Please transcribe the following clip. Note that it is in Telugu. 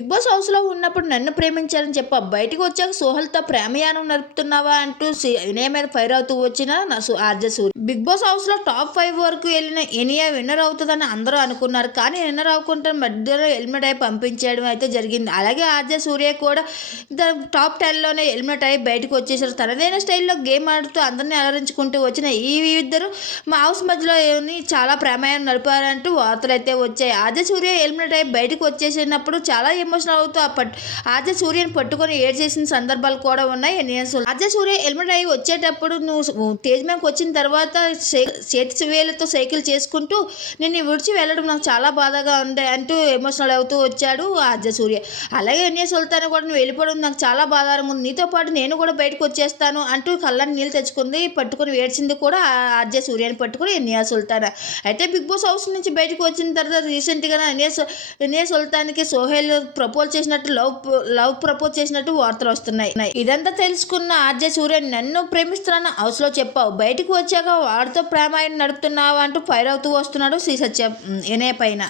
బిగ్ బాస్ హౌస్లో ఉన్నప్పుడు నన్ను ప్రేమించారని చెప్ప బయటకు వచ్చాక సోహల్తో ప్రేమయానం నడుపుతున్నావా అంటూ సి- వినయ మీద ఫైర్ అవుతూ వచ్చిన నా ఆర్జ సూర్య బిగ్ బాస్ హౌస్లో టాప్ ఫైవ్ వరకు వెళ్ళిన ఎనియా విన్నర్ అవుతుందని అందరూ అనుకున్నారు. కానీ విన్నర్ అవ్వకుండా మధ్యలో ఎలిమినేట్ అయి పంపించేయడం అయితే జరిగింది. అలాగే ఆర్జే సూర్య కూడా టాప్ టెన్లోనే హెల్మెట్ ఎలిమినేట్ అయ్యి బయటకు వచ్చేసారు. తనదైన స్టైల్లో గేమ్ ఆడుతూ అందరినీ అలరించుకుంటూ వచ్చిన ఈ ఇద్దరు మా హౌస్ మధ్యలో చాలా ప్రేమయానం నడిపారంటూ వార్తలు అయితే వచ్చాయి. ఆర్జ సూర్య ఎలిమినేట్ అయ్యి బయటకు వచ్చేసినప్పుడు చాలా ఎమోషనల్ అవుతూ ఆ పట్ ఆద్య సూర్యని పట్టుకొని ఏడ్ చేసిన సందర్భాలు కూడా ఉన్నాయి. నేను ఆద్య సూర్య హెల్మెట్ అయ్యి వచ్చేటప్పుడు నువ్వు తేజ్ మీదకి వచ్చిన తర్వాత చేతి వేలతో సైకిల్ చేసుకుంటూ నిన్ను విడిచి వెళ్ళడం నాకు చాలా బాధగా ఉంది అంటూ ఎమోషనల్ అవుతూ వచ్చాడు ఆద్య సూర్య. అలాగే ఎన్ఏ సుల్తాన్ కూడా నువ్వు వెళ్ళిపోవడం నాకు చాలా బాధారంగా ఉంది. నీతో పాటు నేను కూడా బయటకు వచ్చేస్తాను అంటూ కళ్ళని నీళ్ళు తెచ్చుకుంది పట్టుకొని ఏడ్చింది కూడా ఆ ఆర్జే సూర్యని పట్టుకుని ఎన్ఏ సుల్తాన్. అయితే బిగ్ బాస్ హౌస్ నుంచి బయటకు వచ్చిన తర్వాత రీసెంట్గా ఎన్ఏ ఎన్ఏ సుల్తాన్కి సోహెల్ ప్రపోజ్ చేసినట్టు లవ్ లవ్ ప్రపోజ్ చేసినట్టు వార్తలు వస్తున్నాయి. ఇదంతా తెలుసుకున్న ఆర్జే సూర్య నన్ను ప్రేమిస్తున్నాను హౌస్లో చెప్పావు. బయటకు వచ్చాక వాడితో ప్రేమాయణ నడుపుతున్నావా? అంటూ ఫైర్ అవుతూ వస్తున్నాడు శ్రీ సత్య ఇనే పైన.